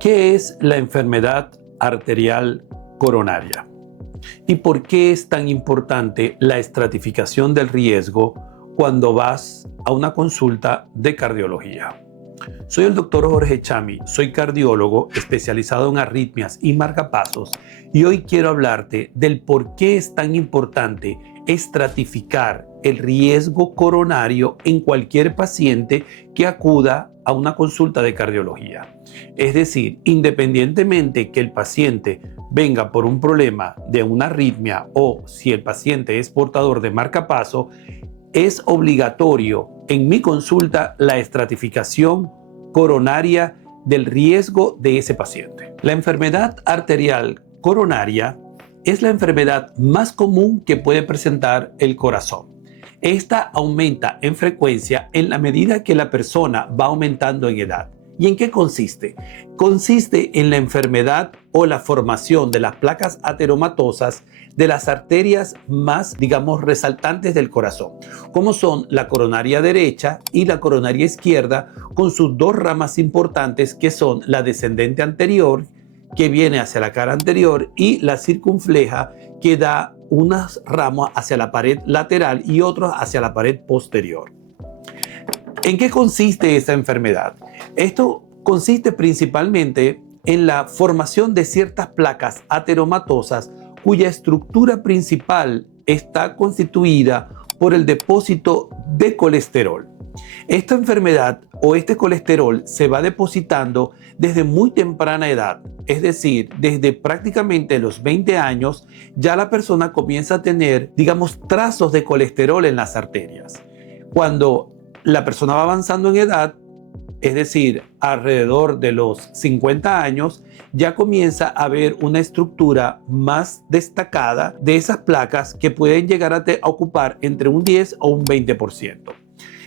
¿Qué es la enfermedad arterial coronaria? ¿Y por qué es tan importante la estratificación del riesgo cuando vas a una consulta de cardiología? Soy el doctor Jorge Chami, soy cardiólogo especializado en arritmias y marcapasos y hoy quiero hablarte del por qué es tan importante estratificar el riesgo coronario en cualquier paciente que acuda a una consulta de cardiología. Es decir, independientemente que el paciente venga por un problema de una arritmia o si el paciente es portador de marcapaso, es obligatorio en mi consulta la estratificación coronaria del riesgo de ese paciente. La enfermedad arterial coronaria es la enfermedad más común que puede presentar el corazón. Esta aumenta en frecuencia en la medida que la persona va aumentando en edad. ¿Y en qué consiste? Consiste en la enfermedad o la formación de las placas ateromatosas de las arterias más, resaltantes del corazón, como son la coronaria derecha y la coronaria izquierda, con sus dos ramas importantes que son la descendente anterior, que viene hacia la cara anterior, y la circunfleja, que da unas ramas hacia la pared lateral y otros hacia la pared posterior. ¿En qué consiste esta enfermedad? Esto consiste principalmente en la formación de ciertas placas ateromatosas cuya estructura principal está constituida por el depósito de colesterol. Esta enfermedad o este colesterol se va depositando desde muy temprana edad, es decir, desde prácticamente los 20 años ya la persona comienza a tener, trazos de colesterol en las arterias. Cuando la persona va avanzando en edad, es decir, alrededor de los 50 años, ya comienza a haber una estructura más destacada de esas placas que pueden llegar a ocupar entre un 10 o un 20%.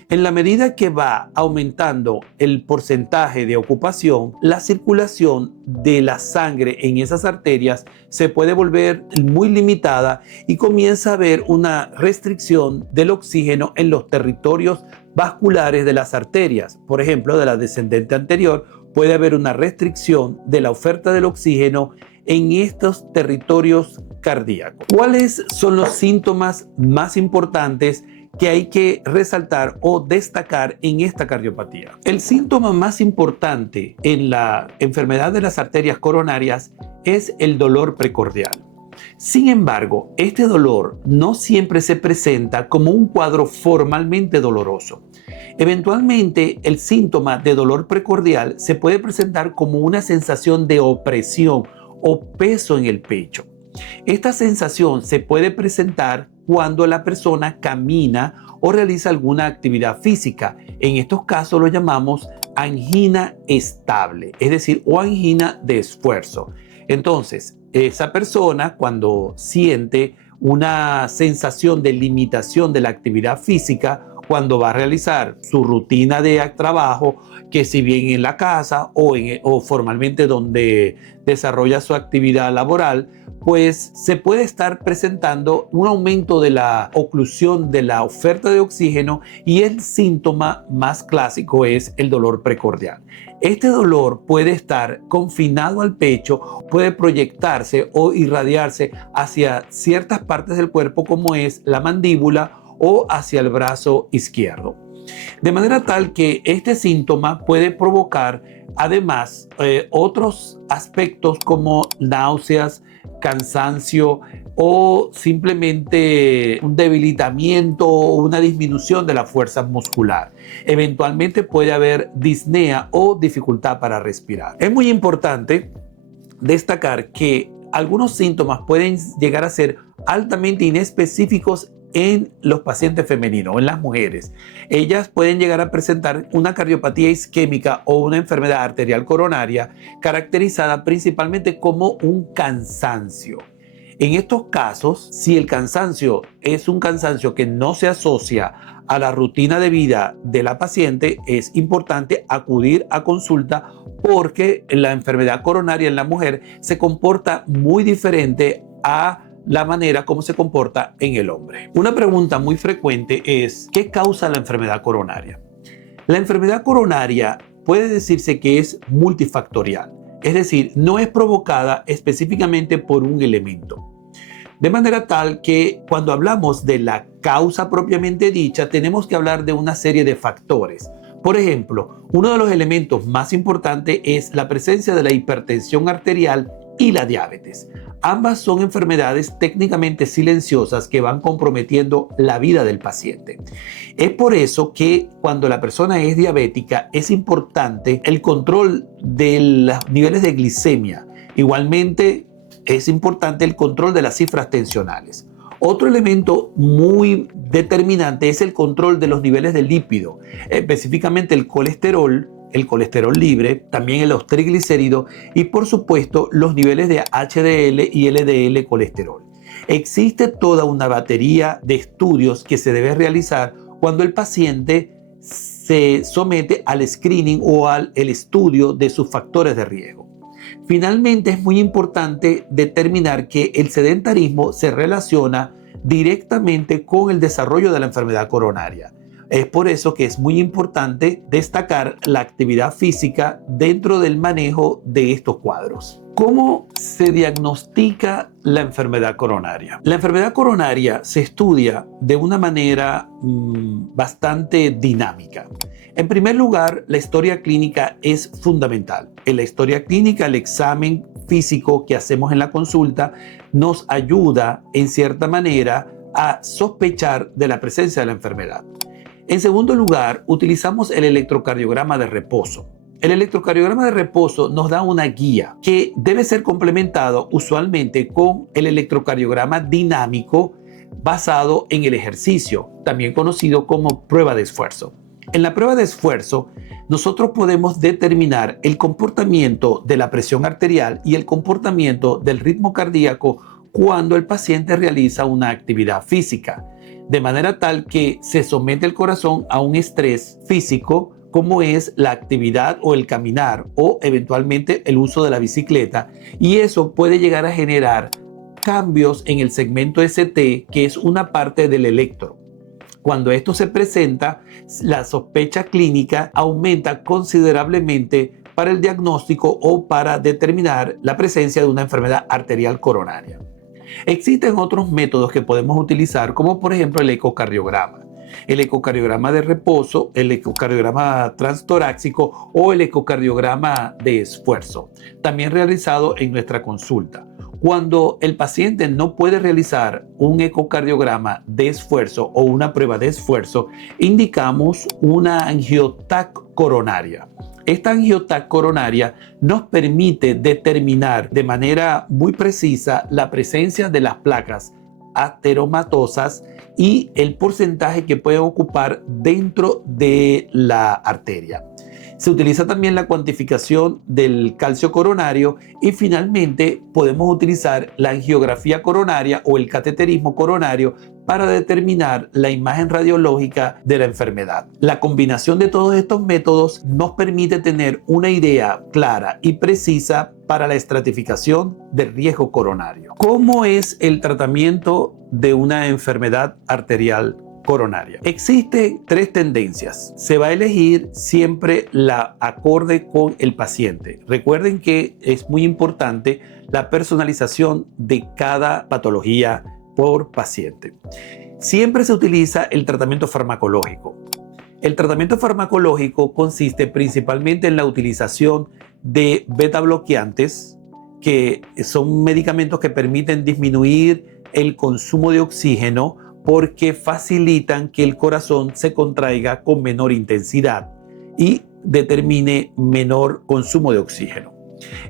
En la medida que va aumentando el porcentaje de ocupación, la circulación de la sangre en esas arterias se puede volver muy limitada y comienza a haber una restricción del oxígeno en los territorios vasculares de las arterias. Por ejemplo, de la descendente anterior puede haber una restricción de la oferta del oxígeno en estos territorios cardíacos. ¿Cuáles son los síntomas más importantes que hay que resaltar o destacar en esta cardiopatía? El síntoma más importante en la enfermedad de las arterias coronarias es el dolor precordial. Sin embargo, este dolor no siempre se presenta como un cuadro formalmente doloroso. Eventualmente, el síntoma de dolor precordial se puede presentar como una sensación de opresión o peso en el pecho. Esta sensación se puede presentar cuando la persona camina o realiza alguna actividad física. En estos casos lo llamamos angina estable, es decir, o angina de esfuerzo. Entonces, esa persona cuando siente una sensación de limitación de la actividad física, cuando va a realizar su rutina de trabajo, que si bien en la casa o formalmente donde desarrolla su actividad laboral, pues se puede estar presentando un aumento de la oclusión de la oferta de oxígeno y el síntoma más clásico es el dolor precordial. Este dolor puede estar confinado al pecho, puede proyectarse o irradiarse hacia ciertas partes del cuerpo como es la mandíbula o hacia el brazo izquierdo. De manera tal que este síntoma puede provocar además otros aspectos como náuseas, cansancio o simplemente un debilitamiento o una disminución de la fuerza muscular. Eventualmente puede haber disnea o dificultad para respirar. Es muy importante destacar que algunos síntomas pueden llegar a ser altamente inespecíficos en los pacientes femeninos, en las mujeres. Ellas pueden llegar a presentar una cardiopatía isquémica o una enfermedad arterial coronaria caracterizada principalmente como un cansancio. En estos casos, si el cansancio es un cansancio que no se asocia a la rutina de vida de la paciente, es importante acudir a consulta porque la enfermedad coronaria en la mujer se comporta muy diferente a la manera como se comporta en el hombre. Una pregunta muy frecuente es: ¿qué causa la enfermedad coronaria? La enfermedad coronaria puede decirse que es multifactorial, es decir, no es provocada específicamente por un elemento. De manera tal que cuando hablamos de la causa propiamente dicha, tenemos que hablar de una serie de factores. Por ejemplo, uno de los elementos más importantes es la presencia de la hipertensión arterial y la diabetes. Ambas son enfermedades técnicamente silenciosas que van comprometiendo la vida del paciente. Es por eso que cuando la persona es diabética es importante el control de los niveles de glicemia. Igualmente es importante el control de las cifras tensionales. Otro elemento muy determinante es el control de los niveles de lípido, específicamente el colesterol libre, también los triglicéridos y por supuesto los niveles de HDL y LDL colesterol. Existe toda una batería de estudios que se debe realizar cuando el paciente se somete al screening o al estudio de sus factores de riesgo. Finalmente, es muy importante determinar que el sedentarismo se relaciona directamente con el desarrollo de la enfermedad coronaria. Es por eso que es muy importante destacar la actividad física dentro del manejo de estos cuadros. ¿Cómo se diagnostica la enfermedad coronaria? La enfermedad coronaria se estudia de una manera bastante dinámica. En primer lugar, la historia clínica es fundamental. En la historia clínica, el examen físico que hacemos en la consulta nos ayuda, en cierta manera, a sospechar de la presencia de la enfermedad. En segundo lugar, utilizamos el electrocardiograma de reposo. El electrocardiograma de reposo nos da una guía que debe ser complementado usualmente con el electrocardiograma dinámico basado en el ejercicio, también conocido como prueba de esfuerzo. En la prueba de esfuerzo, nosotros podemos determinar el comportamiento de la presión arterial y el comportamiento del ritmo cardíaco cuando el paciente realiza una actividad física, de manera tal que se somete el corazón a un estrés físico como es la actividad o el caminar o eventualmente el uso de la bicicleta, y eso puede llegar a generar cambios en el segmento ST, que es una parte del electro. Cuando esto se presenta, la sospecha clínica aumenta considerablemente para el diagnóstico o para determinar la presencia de una enfermedad arterial coronaria. Existen otros métodos que podemos utilizar, como por ejemplo el ecocardiograma. El ecocardiograma de reposo, el ecocardiograma transtorácico o el ecocardiograma de esfuerzo, también realizado en nuestra consulta. Cuando el paciente no puede realizar un ecocardiograma de esfuerzo o una prueba de esfuerzo, indicamos una angioTAC coronaria. Esta angioTAC coronaria nos permite determinar de manera muy precisa la presencia de las placas ateromatosas y el porcentaje que pueden ocupar dentro de la arteria. Se utiliza también la cuantificación del calcio coronario y finalmente podemos utilizar la angiografía coronaria o el cateterismo coronario para determinar la imagen radiológica de la enfermedad. La combinación de todos estos métodos nos permite tener una idea clara y precisa para la estratificación del riesgo coronario. ¿Cómo es el tratamiento de una enfermedad arterial coronaria? Existen tres tendencias. Se va a elegir siempre la acorde con el paciente. Recuerden que es muy importante la personalización de cada patología por paciente. Siempre se utiliza el tratamiento farmacológico. El tratamiento farmacológico consiste principalmente en la utilización de beta bloqueantes, que son medicamentos que permiten disminuir el consumo de oxígeno porque facilitan que el corazón se contraiga con menor intensidad y determine menor consumo de oxígeno.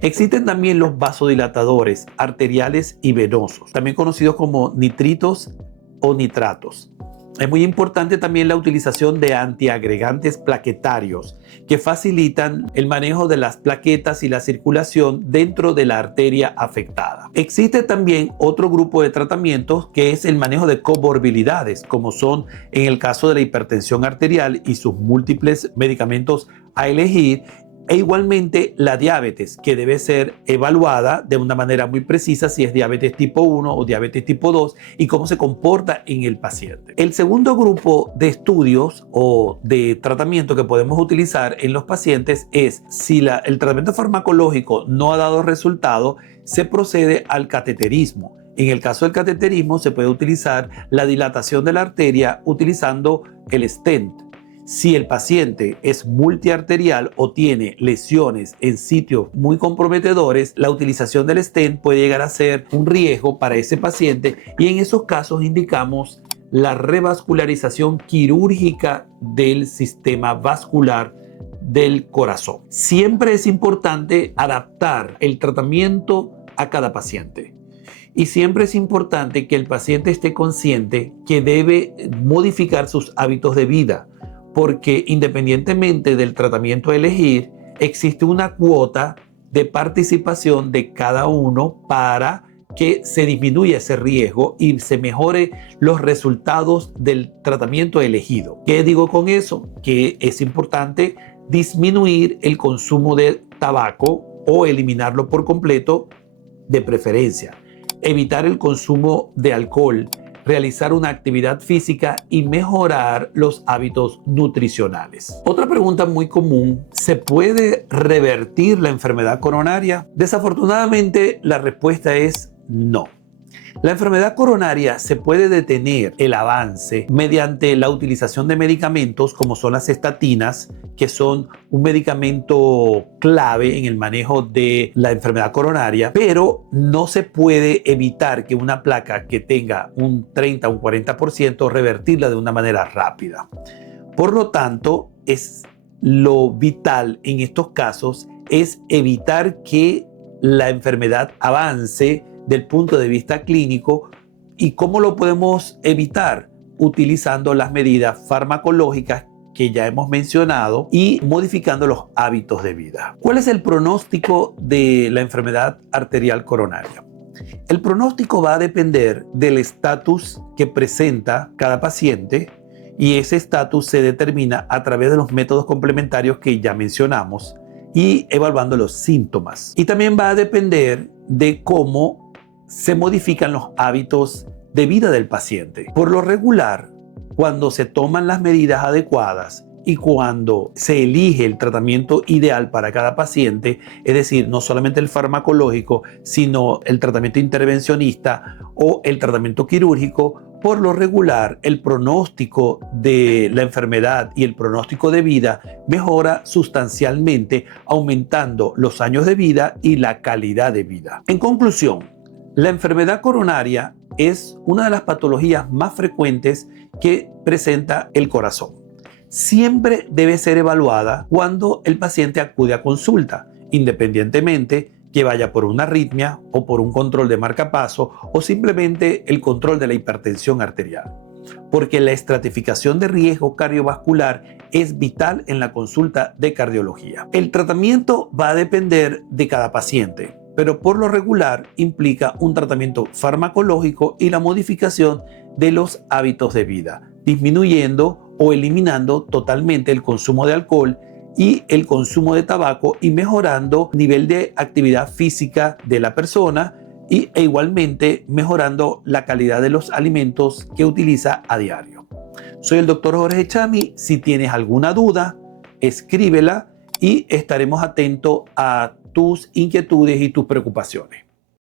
Existen también los vasodilatadores arteriales y venosos, también conocidos como nitritos o nitratos. Es muy importante también la utilización de antiagregantes plaquetarios que facilitan el manejo de las plaquetas y la circulación dentro de la arteria afectada. Existe también otro grupo de tratamientos que es el manejo de comorbilidades, como son en el caso de la hipertensión arterial y sus múltiples medicamentos a elegir, E igualmente la diabetes, que debe ser evaluada de una manera muy precisa si es diabetes tipo 1 o diabetes tipo 2 y cómo se comporta en el paciente. El segundo grupo de estudios o de tratamiento que podemos utilizar en los pacientes es si el tratamiento farmacológico no ha dado resultado, se procede al cateterismo. En el caso del cateterismo se puede utilizar la dilatación de la arteria utilizando el stent. Si el paciente es multiarterial o tiene lesiones en sitios muy comprometedores, la utilización del stent puede llegar a ser un riesgo para ese paciente y en esos casos indicamos la revascularización quirúrgica del sistema vascular del corazón. Siempre es importante adaptar el tratamiento a cada paciente. Y siempre es importante que el paciente esté consciente que debe modificar sus hábitos de vida, porque independientemente del tratamiento a elegir, existe una cuota de participación de cada uno para que se disminuya ese riesgo y se mejore los resultados del tratamiento elegido. ¿Qué digo con eso? Que es importante disminuir el consumo de tabaco o eliminarlo por completo de preferencia, evitar el consumo de alcohol, realizar una actividad física y mejorar los hábitos nutricionales. Otra pregunta muy común: ¿se puede revertir la enfermedad coronaria? Desafortunadamente, la respuesta es no. La enfermedad coronaria se puede detener el avance mediante la utilización de medicamentos como son las estatinas, que son un medicamento clave en el manejo de la enfermedad coronaria, pero no se puede evitar que una placa que tenga un 30 o un 40% revertirla de una manera rápida. Por lo tanto, lo vital en estos casos es evitar que la enfermedad avance del punto de vista clínico. ¿Y cómo lo podemos evitar? Utilizando las medidas farmacológicas que ya hemos mencionado y modificando los hábitos de vida. ¿Cuál es el pronóstico de la enfermedad arterial coronaria? El pronóstico va a depender del estatus que presenta cada paciente y ese estatus se determina a través de los métodos complementarios que ya mencionamos y evaluando los síntomas. Y también va a depender de cómo se modifican los hábitos de vida del paciente. Por lo regular, cuando se toman las medidas adecuadas y cuando se elige el tratamiento ideal para cada paciente, es decir, no solamente el farmacológico, sino el tratamiento intervencionista o el tratamiento quirúrgico, por lo regular el pronóstico de la enfermedad y el pronóstico de vida mejora sustancialmente, aumentando los años de vida y la calidad de vida. En conclusión, la enfermedad coronaria es una de las patologías más frecuentes que presenta el corazón. Siempre debe ser evaluada cuando el paciente acude a consulta, independientemente que vaya por una arritmia o por un control de marcapaso o simplemente el control de la hipertensión arterial, porque la estratificación de riesgo cardiovascular es vital en la consulta de cardiología. El tratamiento va a depender de cada paciente, pero por lo regular implica un tratamiento farmacológico y la modificación de los hábitos de vida, disminuyendo o eliminando totalmente el consumo de alcohol y el consumo de tabaco y mejorando el nivel de actividad física de la persona e igualmente mejorando la calidad de los alimentos que utiliza a diario. Soy el Dr. Jorge Chami. Si tienes alguna duda, escríbela y estaremos atentos a tus inquietudes y tus preocupaciones.